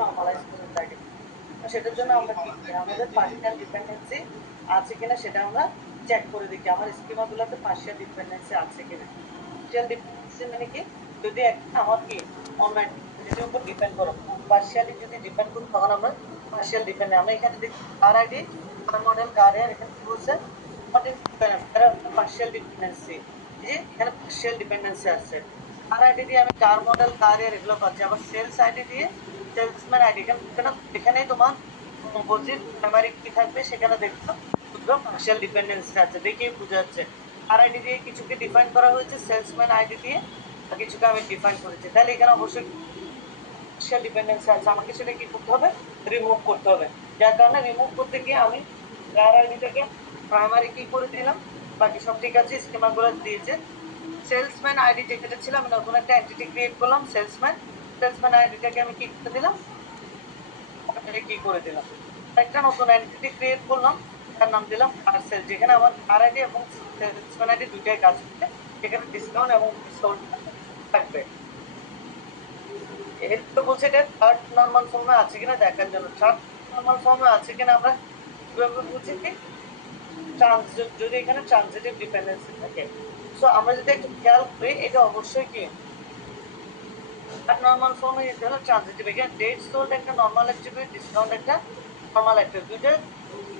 Normalise করে থাকি। সেটার জন্য আমরা কি করি, আমাদের পার্সিয়াল ডিপেন্ডেন্সি আছে কিনা সেটা আমরা চেক করে দেখি আমার স্কিমাগুলোতে পার্সিয়াল ডিপেন্ডেন্সি আছে কিনা। পার্সিয়াল ডিপেন্ডেন্সি মানে কি, যদি একটা আমার কি অন্য এটার উপর ডিপেন্ড করো, পার্সিয়ালি যদি ডিপেন্ড করি তখন আমরা পার্সিয়াল ডিপেন্ডেন্ট। আমরা এখানে দেখি কার আইডি, কার মডেল, কার এর, এখানে কি বলছে পার্সিয়াল ডিপেন্ডেন্সি, যে এখানে পার্সিয়াল ডিপেন্ডেন্সি আছে। কার আইডি দিয়ে আমি কার মডেল, কার এর এগুলো পাচ্ছি। আবার সেলস আইডি দিয়ে সেলসম্যান আইডি, এখানেই তোমার অপোজিট প্রাইমারি কি থাকবে সেখানে দেখবা দুটো পার্সিয়াল ডিপেন্ডেন্সি আছে, দেখেই বোঝা যাচ্ছে। আর আইডি দিয়ে কিছুকে ডিফাইন করা হয়েছে, সেলসম্যান আইডি দিয়ে কিছুকে আমি ডিফাইন করেছি। তাহলে এখানে অবশ্যই পার্সিয়াল ডিপেন্ডেন্সি আছে, আমাকে সেটা কি করতে হবে, রিমুভ করতে হবে। যার কারণে রিমুভ করতে গিয়ে আমি কার আইডিটাকে প্রাইমারি কি করে দিলাম, বাকি সব ঠিক আছে, স্কিমাগুলো দিয়েছে। সেলসম্যান আইডি যেটা ছিল আমি নতুন একটা এন্টিটি ক্রিয়েট করলাম সেলসম্যান, সেলসম্যান আইডিটাকে আমি কি করে দিলাম, কি করে দিলাম, একটা নতুন এন্টিটি ক্রিয়েট করলাম, তার নাম দিলাম পার্সেল, যেখানে আমার কার আইডি এবং সেলসম্যান আইডি দুইটাই কাজ করবে, সেখানে ডিসকাউন্ট এবং ডিসকাউন্ট থাকবে। এটা বলছে এটা থার্ড নরমাল ফর্মে আছে কিনা দেখার জন্য। থার্ড নরমাল ফর্মে আছে কিনা আমরা কিভাবে বুঝি কি, যদি এখানে ট্রানজিটিভ ডিপেন্ডেন্সি থাকে। সো আমরা যদি একটু খেয়াল করি এটা অবশ্যই কি নরমাল ফর্মে যেতে হলে ট্রানজিটিভ। এখানে ডেট সোল্ড একটা নরমাল অ্যাট্রিবিউট, ডিসকাউন্ট একটা নরমাল অ্যাট্রিবিউট, দুইটা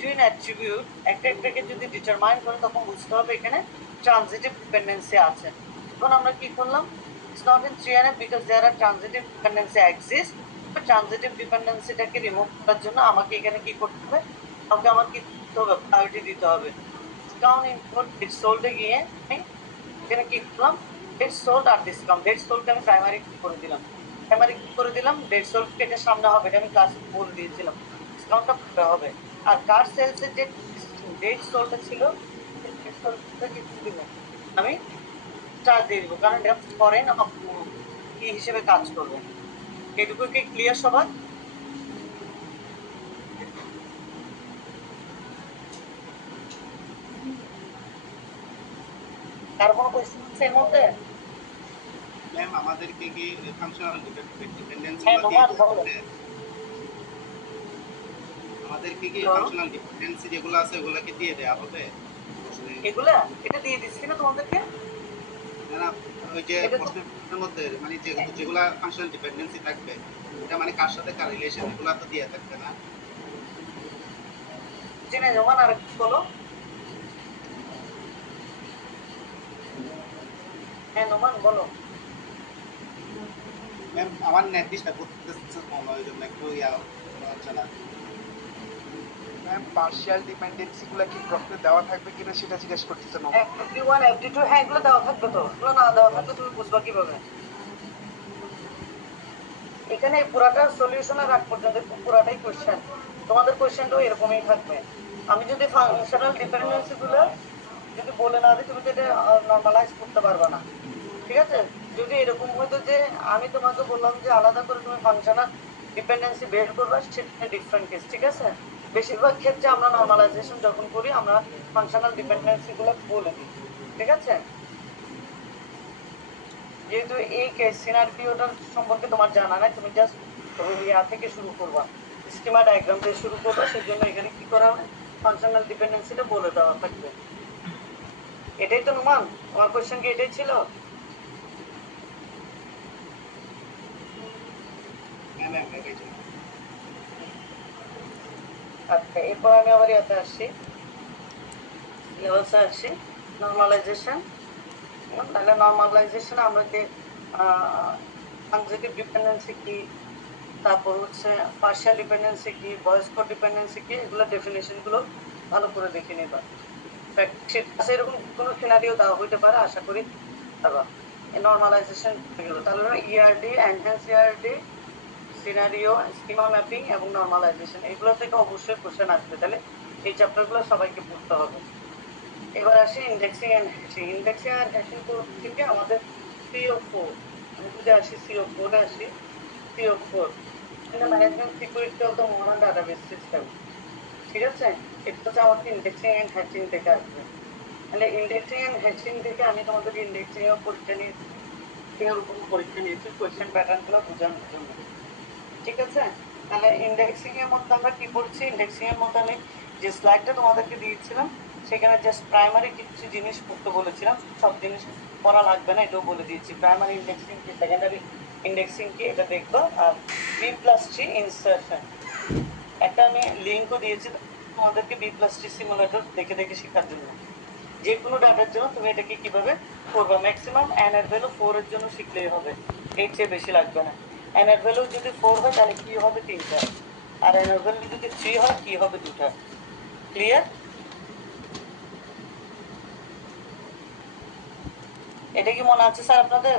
টুইন অ্যাট্রিবিউট একটা একটাকে যদি ডিটারমাইন করে তখন বুঝতে হবে এখানে ট্রানজিটিভ ডিপেন্ডেন্সি আছে। এখন আমরা কি করলাম, it's not in 3NF because there are transitive dependency exist. Transitive ডিপেন্ডেন্সিটাকে রিমুভ করার জন্য আমাকে এখানে কি করতে হবে, কাউকে আমার কি করতে হবে, প্রায়োরিটি দিতে হবে। ডিসকাউন্ট ইনপুট ডেট সোল্ডে গিয়ে আমি এখানে কি করলাম, ডেট সোল্ড আর ডিসকাউন্ট, ডেট সোল্ডকে আমি প্রাইমারি কি করে দিলাম, প্রাইমারি কি করে দিলাম, ডেট সোল্ডকে এটা সামনে হবে, এটা আমি ক্লাসে বলে দিয়েছিলাম, ডিসকাউন্টটা পরে হবে। আর কার সেলসের যে ডেট সোল্ডটা ছিল ডেট সোল্ডটা কি দিব, আমি চার্জ দিয়ে দিব, কারণ এটা ফরেন কি হিসেবে কাজ করবে। এটুকু কি ক্লিয়ার সবার? কার কোনো কোয়েশ্চেন আছে এর মধ্যে? ম্যাম আমাদেরকে কি ফাংশনাল ডিপেন্ডেন্সি হ্যাঁ নোমান বলো। আমাদেরকে কি ফাংশনাল ডিপেন্ডেন্সি যেগুলো আছে ওগুলো কি দিয়ে দেয়া হবে? এগুলা এটা দিয়ে দিচ্ছি না তোমাদেরকে, না না, ওই যে প্রশ্নের মধ্যে মানে যেগুলা ফাংশনাল ডিপেন্ডেন্সি থাকবে এটা মানে কার সাথে কার রিলেশন এগুলো তো দিয়ে থাকবে না? জেনে নোমান আর বলো। হ্যাঁ নোমান বলো। ম্যাম আমার নেট ডিস্টার্ব করতেছে মনে হয়, ওই জন্য একটু হচ্ছে না। ম্যাম পার্শিয়াল ডিপেন্ডেন্সি গুলা কি প্রশ্নে দেওয়া থাকবে কিনা সেটা জিজ্ঞেস করতেছে না। FD1 FD2 হ্যাঁ এগুলো দেওয়া থাকবে, তো এগুলো না দেওয়া থাকবে তুমি বুঝবা কিভাবে? এখানে পুরাটা সলিউশনের আগ পর্যন্ত পুরাটাই কোশ্চেন, তোমাদের কোশ্চেনটাও এরকমই থাকবে। আমি যদি ফাংশনাল ডিপেন্ডেন্সি গুলো যদি বলে না দিই তুমি তো এটা নর্মালাইজ করতে পারবে না, ঠিক আছে? যদি এরকম হতো যে আমি তোমাকে বললাম যে আলাদা করে তুমি ফাংশনাল ডিপেন্ডেন্সি বের করবা, সেটা ডিফারেন্ট কেস, ঠিক আছে? বেশিরভাগ ক্ষেত্রে আমরা নর্মালাইজেশন যখন করি আমরা ফাংশনাল ডিপেন্ডেন্সি গুলো বলে দিই, ঠিক আছে? যেহেতু এই কেস সিনারিওটার সম্পর্কে তোমার জানা নাই, তুমি জাস্ট ইয়া থেকে শুরু করবা, স্কিমা ডায়াগ্রাম দিয়ে শুরু করবা, সেই জন্য এখানে কি করা হবে, ফাংশনাল ডিপেন্ডেন্সিটা বলে দেওয়া থাকবে। এটাই তো নুমান, তোমার কোয়েশ্চেন কি এটাই ছিল? হ্যাঁ ম্যাম এটাই ছিল। আচ্ছা এরপর আমি আবার ইয়াতে আসছি, সিলেবাসে আসছি, নর্মালাইজেশন। তাহলে নর্মালাইজেশন আমরা যে ট্রানজিটিভ ডিপেন্ডেন্সি কি, তারপর হচ্ছে পার্শিয়াল ডিপেন্ডেন্সি কি, ভয়েস কোড ডিপেন্ডেন্সি কি, এগুলো ডেফিনেশনগুলো ভালো করে দেখে নিবা। এরকম কোনো সিনারিও দেওয়া হইতে পারে, আশা করি নর্মালাইজেশন হয়ে গেল। তাহলে ERD, enhance ERD, scenario, schema mapping এবং নর্মালাইজেশন, এগুলো থেকে অবশ্যই কোশ্চেন আসবে। তাহলে এই চ্যাপ্টারগুলো সবাইকে পড়তে হবে। এবার আসি indexing and hashing. Indexing and hashing থেকে আমাদের CO4, আমি যদি আসি CO4 আসি, CO4 management security of the modern database system, ঠিক আছে? এটা হচ্ছে আমাদের ইন্ডেক্সিং অ্যান্ড হ্যাশিং থেকে আসবে। তাহলে ইন্ডেক্সিং অ্যান্ড হ্যাশিং থেকে আমি তোমাদের ইন্ডেক্সিং এর পরীক্ষা নিয়েছি, এর উপর পরীক্ষা নিয়েছি কোয়েশ্চেন প্যাটার্নগুলো বোঝানোর জন্য। ঠিক আছে? তাহলে ইন্ডেক্সিং এর মধ্যে আমরা কি পড়ছি? ইন্ডেক্সিং এর মধ্যে আমি যে স্লাইডটা তোমাদেরকে দিয়েছিলাম সেখানে জাস্ট প্রাইমারি কিছু জিনিস পড়তে বলেছিলাম, সব জিনিস পড়া লাগবে না, এটাও বলে দিয়েছি। প্রাইমারি ইন্ডেক্সিং কি, সেকেন্ডারি ইন্ডেক্সিং কি, এটা দেখবো। আর B+T ইনসার্শন, একটা আমি লিঙ্কও দিয়েছি তোমাদেরকে B+T সিমুলেটর দেখে দেখে শেখার জন্য। যে কোনো ডাটার জন্য তুমি এটাকে কিভাবে করবে, ম্যাক্সিমাম n এর ভ্যালু 4 এর জন্য শিখলেই হবে, এর চেয়ে বেশি লাগবে না। n এর ভ্যালু যদি 4 হয় তাহলে কি হবে 3টা, আর n এর ভ্যালু যদি 3 হয় কি হবে 2টা। ক্লিয়ার? এটা কি মনে আছে স্যার আপনাদের?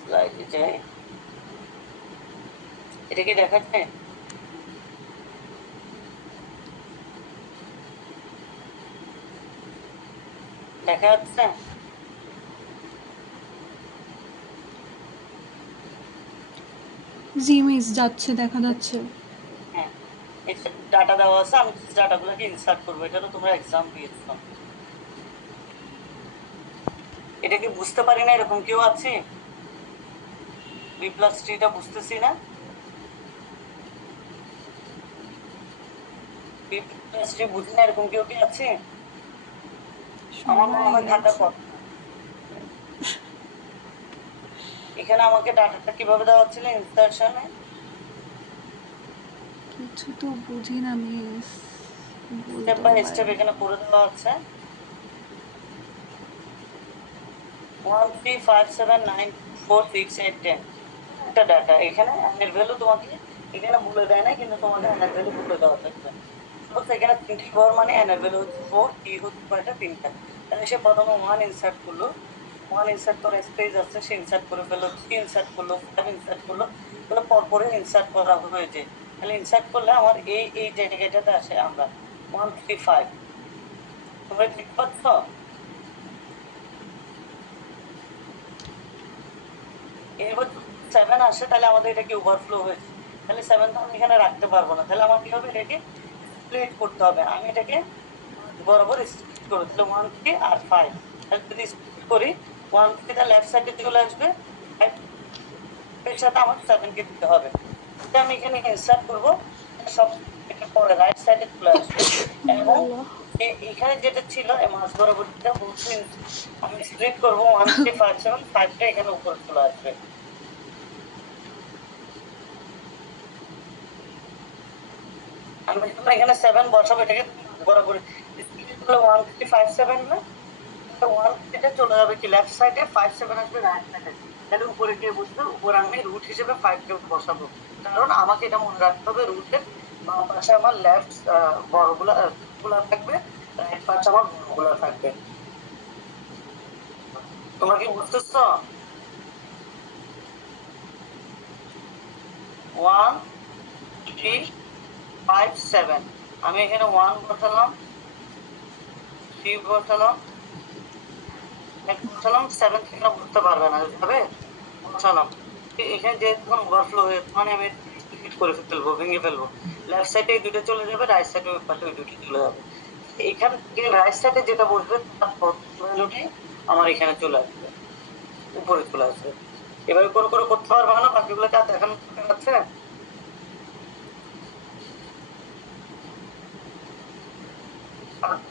স্লাইডে যাই, এটা কি দেখাচ্ছে? দেখা যাচ্ছে? জি মিস, যাচ্ছে, দেখা যাচ্ছে। হ্যাঁ, এটা ডাটা দেওয়া আছে, আমি ডাটাগুলোকে ইনসার্ট করবো। এটা তো তোমরা এক্সাম দিয়েছো। এটা কি বুঝতে পারি না এরকম কেউ আছে? B+Tটা বুঝতেছি না, B+T বুঝি না এরকম কেউ কি আছে? আমার মনে হয় সবাই থাকার আছে। কথা। এখানে আমাকে ডাটাটা কিভাবে দেওয়া হচ্ছিল ইনসার্শনে? কিছু তো বুঝি না মিস, স্টেপ বলতেও বাই স্টেপ পারেন। এখানে করে দেওয়া হচ্ছে 1 3 5 7 9 4 6 8 10 একটা ডাটা। এখানে এর ভ্যালু তোমাকে এখানে বলে দেয় না, কিন্তু তোমাকে এর ভ্যালু বলে দেওয়া থাকবে। সাপোজ এখানে 3টি ঘর মানে এর ভ্যালু হচ্ছে 4, টি হচ্ছে কয়টা 3টা। তাহলে সে প্রথমে 1 ইনসার্ট করলো, 1 ইনসার্ট করে স্পেস আছে সে ইনসার্ট করে ফেললো, 3 ইনসার্ট করলো, 5 ইনসার্ট করলো, তাহলে পরপরে ইনসার্ট করা হয়েছে। তাহলে ইনসার্ট করলে আমার এই জায়গাটাতে আসে আমরা 1 3 5। তোমরা দেখতে পাচ্ছ? এবার 7 আসে তাহলে আমাদের এটা কি ওভারফ্লো হয়েছে, তাহলে 7 তো আমি এখানে রাখতে পারবো না, তাহলে আমার কি হবে এটাকে স্প্লিট করতে হবে। আমি এটাকে বরাবর স্প্লিট করবো, তাহলে 1 3 আর 5। তাহলে যদি স্প্লিট করি 1 3 টা লেফট সাইডে চলে আসবে, 5 এর সাথে আমার 7 কে দিতে হবে। এটা আমি এখানে ইনসার্ট করবো, সব এটা পরে রাইট সাইডে চলে আসবে। এবং আল্লাহ। এখানে যেটা ছিল মাঝ বরাবর যেটা বলছি, আমি স্প্লিট করবো 1 3 5 7, 5টা এখানে উপরে চলে আসবে। আমি যখন এখানে 7 বসাবো এটাকে বরাবর স্প্লিট করলে 1 3 5 7 না, 1 এটা চলে যাবে কি লেফট সাইডে, 5 7 আসবে রাইট সাইডে। তাহলে উপরে কে বসবে? উপরে আমি রুট হিসেবে 5 কে বসাবো, কারণ আমাকে এটা মনে রাখতে হবে রুটের বাম পাশে আমার লেফট বড়গুলা গুলা থাকবে, রাইট পাশে আমার বড়গুলা থাকবে। তোমরা কি বুঝতেছো? 1 3 5 7, আমি এখানে 1 বসালাম, 3 বসালাম, বসালাম, 7 থেকে বুঝতে পারবে না যাবে বসালাম। এখানে যে যখন ওভারফ্লো হয়ে মানে আমি স্প্লিট করে ফেলবো, ভেঙে ফেলবো, লেফট সাইডে এই দুটো চলে যাবে, রাইট সাইডে ওই পাশে ওই দুটো চলে যাবে। এখান থেকে রাইট সাইডে যেটা বসবে তার ভ্যালুটি আমার এখানে চলে আসবে, উপরে চলে আসবে। এভাবে করে করে করতে পারবে না, বাকিগুলোকে আর দেখানো যাচ্ছে?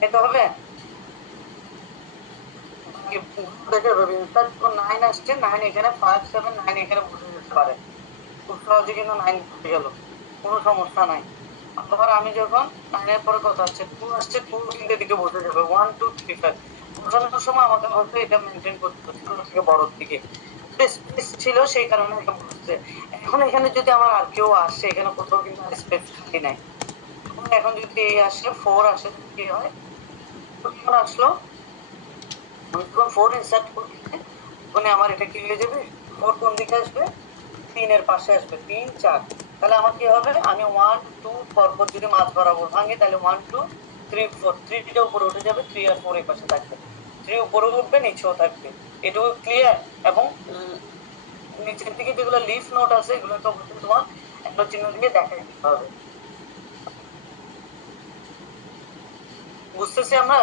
এটা হবে দেখে ভাবি, তার 9 আসছে, 9 এখানে 5 7 9 এখানে বসে যেতে পারে খুব সহজে, কিন্তু 9 বসে গেল, কোনো সমস্যা নাই। আবার আমি যখন 9 এর পরে কত আসছে 2 আসছে, 2 কিন্তু এদিকে বসে যাবে 1 2 3 5। বসানোর সময় আমাকে হয়তো এটা মেনটেন করতে হচ্ছে ছোট থেকে বড় দিকে, স্পেস ছিল সেই কারণে এটা বসছে। এখন এখানে যদি আমার আর কেউ আসে, এখানে কোথাও কিন্তু স্পেস খালি নাই। এখন যদি এই আসে 4 আসে কি হয়, যখন আসলো আমি যখন 4 ইনসার্ট করছি তখন আমার এটা কি হয়ে যাবে, 4 কোন দিকে আসবে, 3 এর পাশে আসবে, 3 4। তাহলে আমার কি হবে, আমি 1 2 পরপর যদি মাঝ বরাবর ভাঙি তাহলে 1 2 3 4, 3টা উপরে উঠে যাবে, 3 আর 4 এই পাশে থাকবে, 3 উপরে উঠবে নিচেও থাকবে। এটুকু ক্লিয়ার? এবং নিচের দিকে যেগুলো লিফ নোট আছে এগুলোকে অবশ্যই তোমার একটা চিহ্ন দিয়ে দেখাই দিতে হবে। বুঝতেছি আমরা?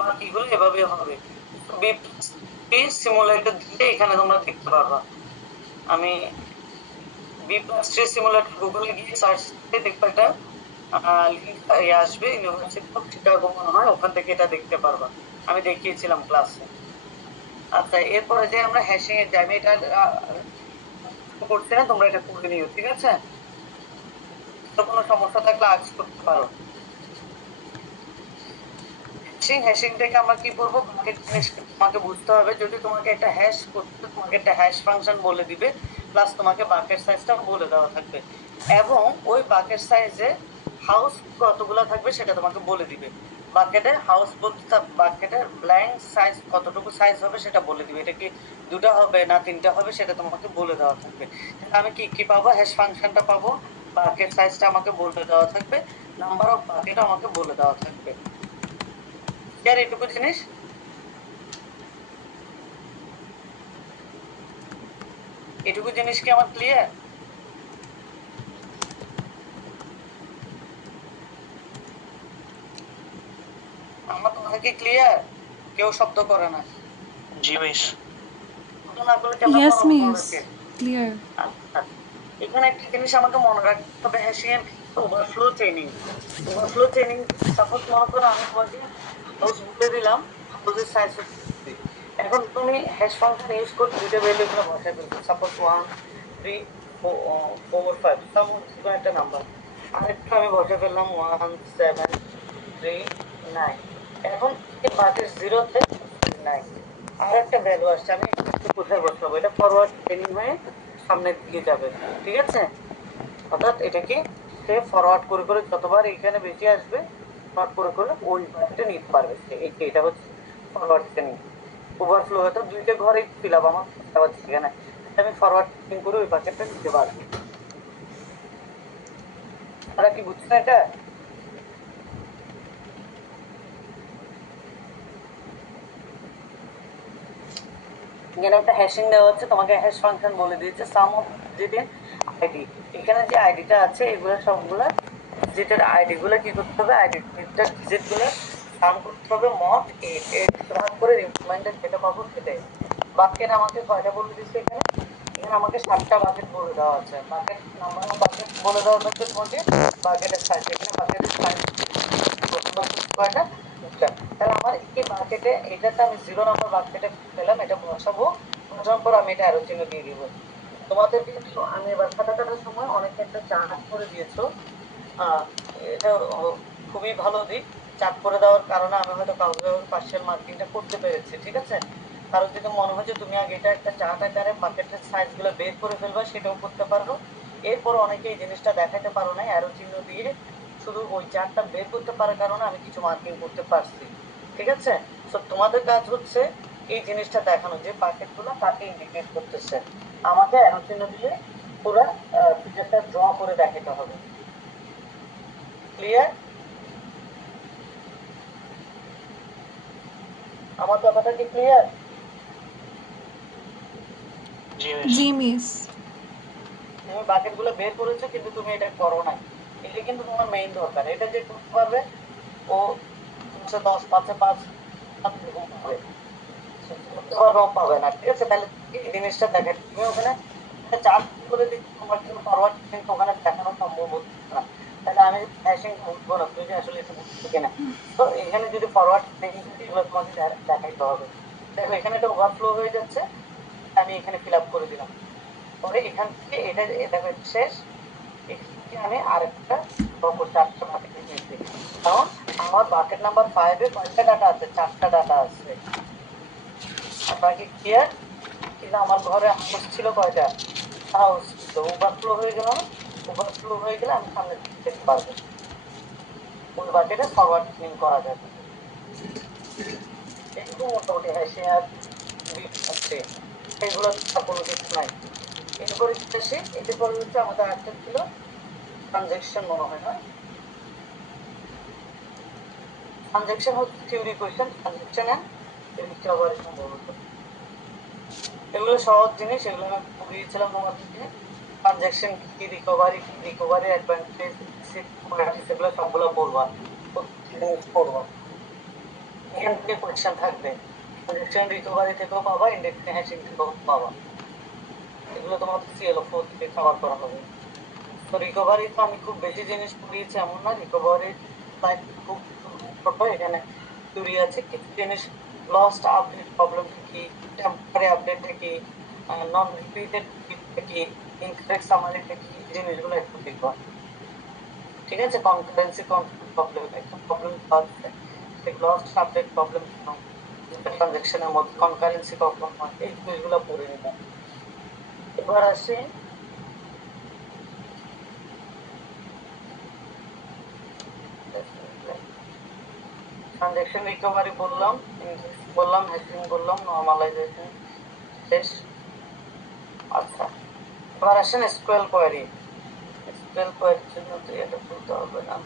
বাকিগুলো এভাবে হবে। বিপি সিমুলেটর দিলে এখানে তোমরা দেখতে পারবা। আমি বি+3 সিমুলেটর গুগলে গিয়ে সার্চ দিয়ে দেখবে একটা লিঙ্ক আসবে, ইউনিভার্সিটি অফ চিকাগো মনে হয়, ওখান থেকে এটা দেখতে পারবা। আমি দেখিয়েছিলাম ক্লাসে। আচ্ছা, এরপরে যে আমরা হ্যাশিং এর যাই, আমি এটা করছি না, তোমরা এটা করে নিও, ঠিক আছে? তো কোনো সমস্যা থাকলে আজ করতে পারো। হ্যাশিং থেকে আমরা কি করবো, বাকেট জিনিস তোমাকে বুঝতে হবে। যদি তোমাকে একটা হ্যাশ করতে, তোমাকে একটা হ্যাশ ফাংশন বলে দিবে, প্লাস তোমাকে বাকেট সাইজটা বলে দেওয়া থাকবে, এবং ওই বাকেট সাইজে হাউস কতগুলো থাকবে সেটা তোমাকে বলে দিবে। বাকেটে হাউস বলতে বাকেটের ব্ল্যাঙ্ক সাইজ কতটুকু সাইজ হবে সেটা বলে দিবে। এটা কি 2টা হবে না 3টা হবে সেটা তোমাকে বলে দেওয়া থাকবে। আমি কি কি পাবো, হ্যাশ ফাংশনটা পাবো, বাকেট সাইজটা আমাকে বলে দেওয়া থাকবে, নাম্বার অফ বাকেট আমাকে বলে দেওয়া থাকবে। यार এটুকু জিনিস, এটুকু জিনিস কি আমার ক্লিয়ার? আমার কথা কি ক্লিয়ার? কেউ শব্দ করে না? জি মিস। শব্দ না করলে কেমন ইয়েস পাবো মিস, তোমাদেরকে? ক্লিয়ার। আচ্ছা, এখানে একটা জিনিস আমাকে মনে রাখতে হবে, হ্যাশিং এর overflow chaining. Overflow chaining, suppose মনে করো আমি তোমাকে হাউস বলে দিলাম, হাউসের সাইজ, এখন তুমি হ্যাশ ফাংশন ইউজ করে দুইটা ভ্যালু এখানে বসাই ফেলছো, সাপোজ 1 3 4 5 সাপোজ একটা নাম্বার, আরেকটা আমি বসে ফেললাম 1 7 3 9। এখন এই বাকেট 0 তে 9 আর একটা ভ্যালু আসছে, আমি কোথায় বসাবো? এটা ফরওয়ার্ড চেইনিং হয়ে সামনে দিয়ে যাবে, ঠিক আছে? অর্থাৎ এটাকে সে ফরওয়ার্ড করে করে যতবার এখানে বেশি আসবে, ফরওয়ার্ড করে করে ওই বাকেটে নিতে পারবে। এটা হচ্ছে ফরওয়ার্ড চেইনিং। ওভারফ্লো হয়তো দুইটা ঘরে ফিল আপ আমার আবার সেখানে আমি ফরওয়ার্ড চেইনিং করে ওই বাকেটটা নিতে পারবো। তারা কি বুঝছেন এটা? এখানে একটা হ্যাশিং দেওয়া হচ্ছে, তোমাকে হ্যাশ ফাংশন বলে দিয়েছে সাম অফ ডিজিটের আইডি। এখানে যে আইডিটা আছে এগুলো সবগুলা ডিজিটের আইডি গুলো কি করতে হবে, আইডিটা ডিজিট গুলো সাম করতে হবে, মড 8 ভাগ করে রিমাইন্ডার যেটা পাবো সেটাই। বাকেট আমাকে কয়টা বলে দিচ্ছে এখানে? এখানে আমাকে 7টা বাকেট বলে দেওয়া আছে। বাকেট নাম্বার বাকেট বলে দেওয়া হচ্ছে তোমাকে, বাকেটের সাইজ, এখানে বাকেটের সাইজ কয়টা? তাহলে আমার এই বাকেটে এটাতে আমি 0 নাম্বার বাকেটে পেলাম, এটা বসাবো, বসানোর পর আমি এটা অ্যারো চিহ্ন দিয়ে দিব। তোমাদের কিন্তু আমি এবার খাতা কাটার সময় অনেকে একটা চার্ট করে দিয়েছো, এটা খুবই ভালো দিক। চার্ট করে দেওয়ার কারণে আমি হয়তো কাউকে পার্শিয়াল মার্কিংটা করতে পেরেছি, ঠিক আছে? কারণ যদি মনে হয় যে তুমি আগে এটা একটা চার্ট আকারে বাকেটের সাইজ গুলো বের করে ফেলবা, সেটাও করতে পারো। এরপর অনেকে এই জিনিসটা দেখাতে পারো না, অ্যারো চিহ্ন দিয়ে শুধু ওই চার্টটা বের করতে পারার কারণে আমি কিছু মার্কিং করতে পারছি, ঠিক আছে? তো তোমাদের কাজ হচ্ছে এই জিনিসটা দেখানো যে বাকেটগুলো কাকে ইন্ডিকেট করতেছে, আমাকে অ্যারো চিহ্ন দিয়ে পুরো ফিগারটা ড্র করে দেখাতে হবে। ক্লিয়ার? আমার কথাটা কি ক্লিয়ার? জি মিস। জি মিস। তুমি বাকেটগুলো বের করেছো কিন্তু তুমি এটা করো না, এটা কিন্তু তোমার মেইন দরকার। এটা যে করতে পারবে ও 10 5 5 পাবে, পাবে না, ঠিক আছে? তাহলে এই জিনিসটা দেখে তুমি ওখানে চার্জ করে দিচ্ছি, তোমার কিন্তু ফরওয়ার্ড কিন্তু ওখানে দেখানো সম্ভব হচ্ছে না। তাহলে আমি হ্যাশিং বুঝবো না তুমি যে আসলে এটা বুঝছো কিনা। তো এখানে যদি ফরওয়ার্ড এগুলো তোমাকে দেখাইতে হবে। দেখো এখানে একটা ওভারফ্লো হয়ে যাচ্ছে, আমি এখানে ফিল আপ করে দিলাম, পরে এখান থেকে এটা দেখো শেষ, আমি আরেকটা চারটা বাকেট নিয়েছি, কারণ আমার বাকেট নাম্বার 5 এ কয়টা ডাটা আছে? 4টা ডাটা আছে। আপনারা কি ক্লিয়ার? কিন্তু আমার ঘরে হাউস ছিল কয়টা? হাউস। তো ওভারফ্লো হয়ে গেল না? ওভারফ্লো হয়ে গেলে আমি সামনে দেখতে পারবো, ওই বাকেটে ফরওয়ার্ড লিঙ্ক করা যাবে। একটু মোটামুটি হ্যাঁ শেয়ার আছে, সেগুলো কোনো কিছু নাই। এরপরে শেষে এরপরে হচ্ছে আমাদের আরেকটা ছিল ট্রানজেকশন, মনে হয় না? ট্রানজেকশন হচ্ছে theory question, transaction and recovery সম্ভবত। এগুলো সহজ জিনিস, এগুলো আমি পড়িয়েছিলাম তোমাদেরকে। ট্রানজেকশন কি, রিকভারি কি, রিকভারি অ্যাডভান্টেজ, সেগুলো সবগুলো পড়বা, পড়বা। এখান থেকে কোয়েশ্চেন থাকবে, ট্রানজেকশন রিকভারি থেকেও পাবা, ইন্ডেক্স হ্যাশিং থেকেও পাবা। এগুলো তোমাদের CLO4 থেকে কভার করা হবে। তো রিকভারি তো আমি খুব বেশি জিনিস পড়িয়েছি এমন না, রিকভারি লাইক খুব ছোট। এখানে থিওরি আছে, কিছু জিনিস লস্ট আপডেট প্রবলেমটা কি, টেম্পোরারি আপডেটটা কি, নন রিপিটেড কি, ইনকারেক্ট সামারিটা কি, এই জিনিসগুলো একটু দেখবা। ঠিক আছে, কনকারেন্সি কন্ট্রোল প্রবলেম একটা প্রবলেম আছে, লস্ট আপডেট প্রবলেম কেন, ট্রানজাকশনের মধ্যে কনকারেন্সি কখন হয়, এই জিনিসগুলো পড়ে নিবা। এবার আসি ট্রানজাকশন রিকভারি বললাম, ইন্ডেক্স বললাম, হ্যাশিং বললাম, নরমালাইজেশন শেষ। আচ্ছা, এবার আসেন এসকিউএল কোয়েরি। এসকিউএল কোয়েরির জন্য তো এটা বলতে হবে না।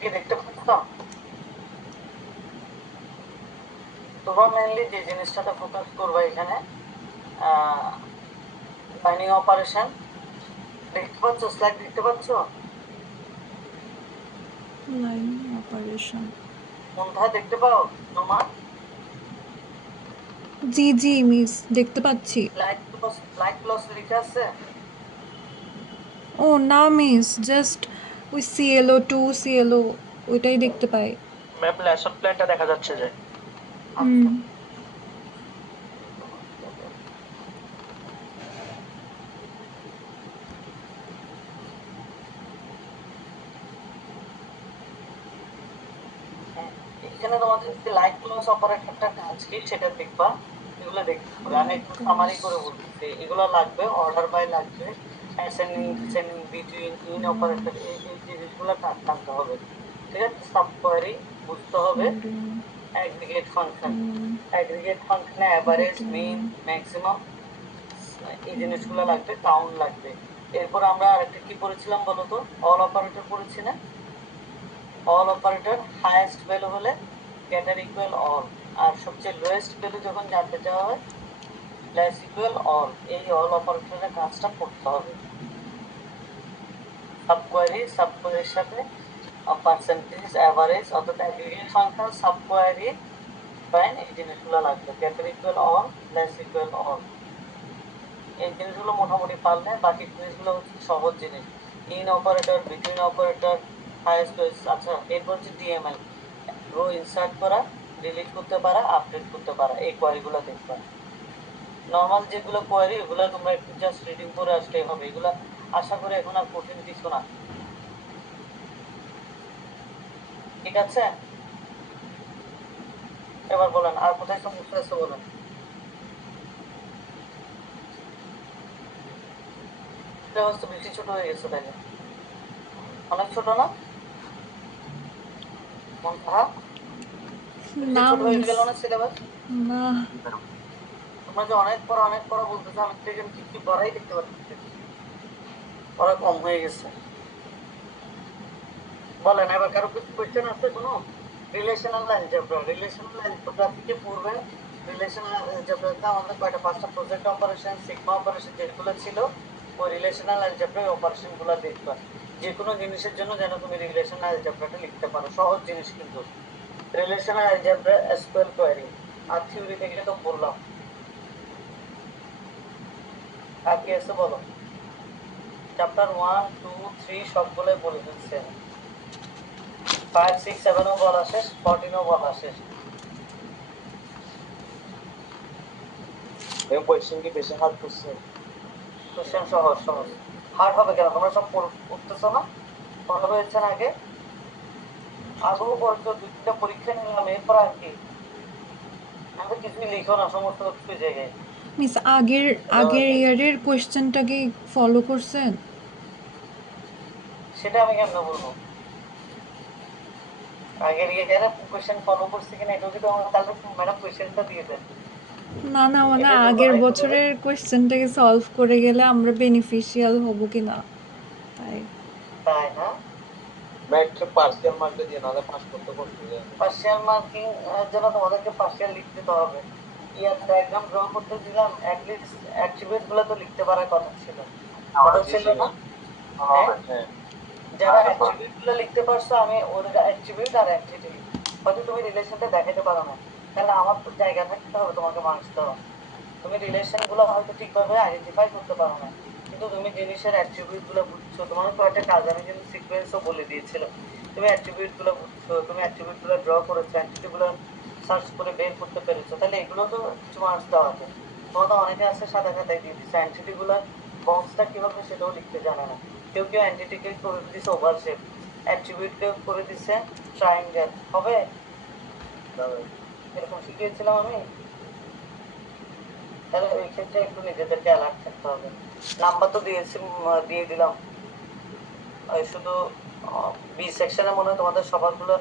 কি দেখতে পাচ্ছ? তোমরা মেইনলি যে জিনিসটাতে ফোকাস করবে এখানে, বাইনিং অপারেশন দেখতে পাচ্ছ, স্লাইড দেখতে পাচ্ছ? Line operation. কোনটা দেখতে পাও তোমার? জি জি মিস, দেখতে পাচ্ছি। লাইট লস লেখা আছে। ও না মিস, জাস্ট ওই CLO2 CLO ওইটাই দেখতে পাই। ম্যাম লেসন প্ল্যানটা দেখা যাচ্ছে যে। হুম। এখানে তোমাদের যে লাইট লস অপারেটরটা কাজ কি সেটা দেখবা, এগুলো দেখতে হবে। আমি একটু সামারি করে বলতেছি, এগুলো লাগবে, অর্ডার বাই লাগবে, ascending descending between in operator, এই জিনিসগুলো টানতে হবে। ঠিক আছে, সাব কোয়েরি বুঝতে হবে, অ্যাগ্রিগেট ফাংশন, অ্যাগ্রিগেট ফাংশনে অ্যাভারেজ, মিন, ম্যাক্সিমাম, এই জিনিসগুলো লাগবে, কাউন্ট লাগবে। এরপর আমরা আরেকটা কি পড়েছিলাম বলো তো? অল অপারেটর পড়েছি না? অল অপারেটর হাইয়েস্ট ভ্যালু হলে গ্রেটার ইকুয়াল অল, আর সবচেয়ে লোয়েস্ট ভ্যালু যখন জানতে চাওয়া হয় লেস ইকুয়াল অল। এই অল অপারেটরের কাজটা করতে হবে। সাবকোয়ারির সাথে পার্সেন্টেজ, অ্যাভারেজ, অর্থাৎ অ্যাগ্রিগেট ফাংশন, সাবকোয়ারি, ফাইন, এই জিনিসগুলো লাগবে। Greater equal all, less equal all, এই জিনিসগুলো মোটামুটি পারলে বাকি জিনিসগুলো হচ্ছে সহজ জিনিস। In operator, between operator, highest. আচ্ছা, এরপর হচ্ছে DML, রো ইনসার্ট করা, ডিলিট করতে পারা, আপডেট করতে পারা, এই কোয়ারিগুলো দেখবা। নর্মাল যেগুলো কোয়ারি এগুলো তোমরা একটু জাস্ট রিডিং করে আসলেই হবে, এগুলো আশা করি এখন আর কঠিন কিছু না। ঠিক আছে, এবার বলেন আর কোথায় সমস্যা আছে বলেন। সিলেবাস তো বেশি ছোট হয়ে গেছে তাইলে, অনেক ছোট না? হ্যাঁ, না ছোট হয়ে মিস, গেল না সিলেবাস? না। তোমরা যে অনেক পড়া বলতেছো, আমি তো এখানে কি পড়াই দেখতে পাচ্ছি, পড়া কম হয়ে গেছে। বলেন এবার কারো কিছু কোয়েশ্চেন আছে কোনো? রিলেশনাল অ্যালজেব্রা থেকে পূর্বে রিলেশনাল অ্যালজেব্রাতে আমাদের কয়টা, 5টা প্রজেক্ট অপারেশন, সিগমা অপারেশন যেগুলো ছিল, ওই রিলেশনাল অ্যালজেব্রায় অপারেশনগুলো দেখবা। যে কোনো জিনিসের জন্য যেন তুমি রিলেশনাল অ্যালজেব্রাটা লিখতে পারো, সহজ জিনিস কিন্তু রিলেশনাল অ্যালজেব্রা, এসকিউএল কোয়েরি। আর থিওরি থেকে তো বললাম, আর কি আছে বলো? চ্যাপ্টার 1, 2, 3 সবগুলোই বলে ফেলছে। 5, 6, 7 ও বলা শেষ, 14 ও বলা শেষ। কোয়েশ্চেন কি বেশি হার্ড করছে? কোশ্চেন সহজ সহজ, হার্ড হবে কেন? তোমরা সব পড়তেছো না? পড়া হয়েছে না আগে? আগেও পড়ছো, 2-3টা পরীক্ষা নিলাম, এরপর আর কি? আমি কিছুই লিখো না, সমস্ত কিছু জায়গায়। মিস আগের ইয়ারের কোয়েশ্চেনটা কি ফলো করছেন? সেটা আমি কেমনে বলবো? আগের ইয়ারে কোশ্চেন ফলো করছে কিনা এটাও কি তোমার তাহলে ম্যাডাম কোশ্চেনটা দিয়ে দেন। না না মানে এটা তো আগের ভালো করে বছরের কোয়েশ্চেনটাকে সলভ করে গেলে আমরা বেনিফিশিয়াল হব কি না তাই তাই না? একটা পার্সিয়াল মার্কটা দিয়ে নাহলে পাস করতে কষ্ট হয়ে যাবে। পার্শিয়াল মার্কিং এর জন্য তোমাদেরকে পার্শিয়াল লিখতে তো হবে। ইয়ার ডায়াগ্রাম ড্র করতে দিলাম, অ্যাটলিস্ট অ্যাট্রিবিউট গুলো তো লিখতে পারার কথা ছিল, কথা জি ছিল জি না? হ্যাঁ, হ্যাঁ হ্যাঁ যারা অ্যাট্রিবিউট গুলো লিখতে পারছো আমি ওদের অ্যাট্রিবিউট আর এন্টিটি হয়তো তুমি রিলেশনটা দেখাতে পারো না, তাহলে আমার তো জায়গা থাকতে হবে তোমাকে মার্কস দেওয়া। তুমি রিলেশন গুলো হয়তো ঠিকভাবে আইডেন্টিফাই করতে পারো না, কিন্তু তুমি জিনিসের অ্যাট্রিবিউট গুলো বুঝছো। তোমার কয়েকটা কাজ আমি কিন্তু সিকোয়েন্সও বলে দিয়েছিলাম। তুমি অ্যাট্রিবিউট গুলো বুঝছো, তুমি অ্যাট্রিবিউট গুলো ড্র করেছো, এন্টিটি গুলো সার্চ করে বের করতে পেরেছো, তাহলে এগুলো তো কিছু মার্কস দেওয়া যায়। তোমার তো অনেকে আছে সাদা খাতায় দিয়ে দিচ্ছে, এন্টিটি গুলো বক্সটা কি হবে সেটাও লিখতে জানে না। কেউ কেউ এন্টিটিকে করে দিছে ওভার শেপ, অ্যাট্রিবিউট কে করে দিছে ট্রায়াঙ্গেল, হবে এরকম শিখিয়েছিলাম আমি। তাহলে ওই ক্ষেত্রে একটু নিজেদেরকে অ্যালার্ট থাকতে হবে। নাম্বার তো দিয়েছি, দিয়ে দিলাম। শুধু বি সেকশনে মনে হয় তোমাদের সবারগুলো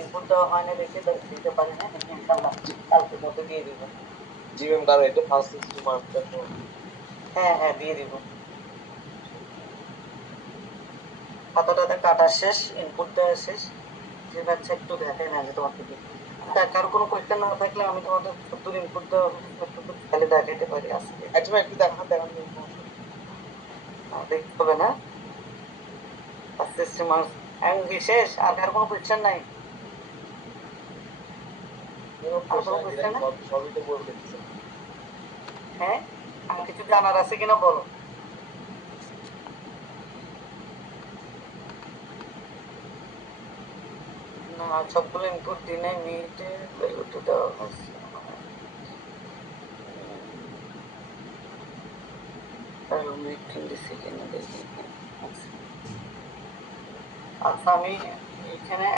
ইনপুট দেওয়া হয়নি দেখে দিতে পারি না, দেখি ইনশাল্লাহ কালকের মধ্যে দিয়ে দিব। জি ম্যাম দাঁড়া এটা ফার্স্ট সিস্টেম মার্কটা তো হ্যাঁ হ্যাঁ দিয়ে দিব। খাতাটাতে কাটা শেষ, ইনপুট দেওয়া শেষ, যে বাচ্চা একটু দেখেন আগে তোমাকে দিই। কারো কোনো কোয়েশ্চেন না থাকলে আমি তোমাদের সত্তর ইনপুট দেওয়া তাহলে দেখাইতে পারি আজকে। একটু একটু দেখান দেখান দেখতে হবে না সিস্টেম শেষ, আর কার কোনো কোয়েশ্চেন নাই? আর কোনো কোয়েশ্চেন নাই? সবই তো বলে দিচ্ছে। হ্যাঁ, আর কিছু জানার আছে কিনা বলো। না, সবগুলো ইনপুট দিনে মিনিটে ভ্যালুটা দেওয়া হচ্ছে। আচ্ছা আমি এখানে